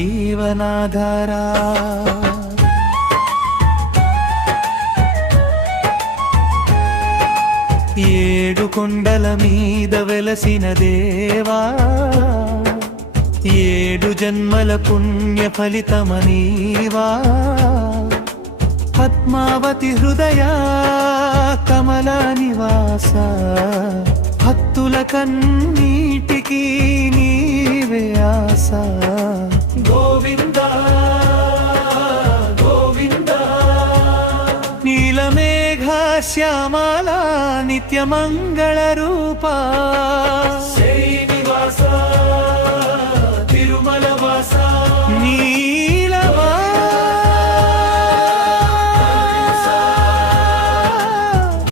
జీవనాధార. ఏడు కొండల మీద వెలసిన దేవా, ఏడు జన్మల పుణ్య ఫలితమనీవా. పద్మావతి హృదయ కమల నివాస, భక్తుల కన్నీటికి నీవే ఆశ. గోవింద గోవింద, నీలమేఘ శ్యామల నిత్యమంగళ రూపా.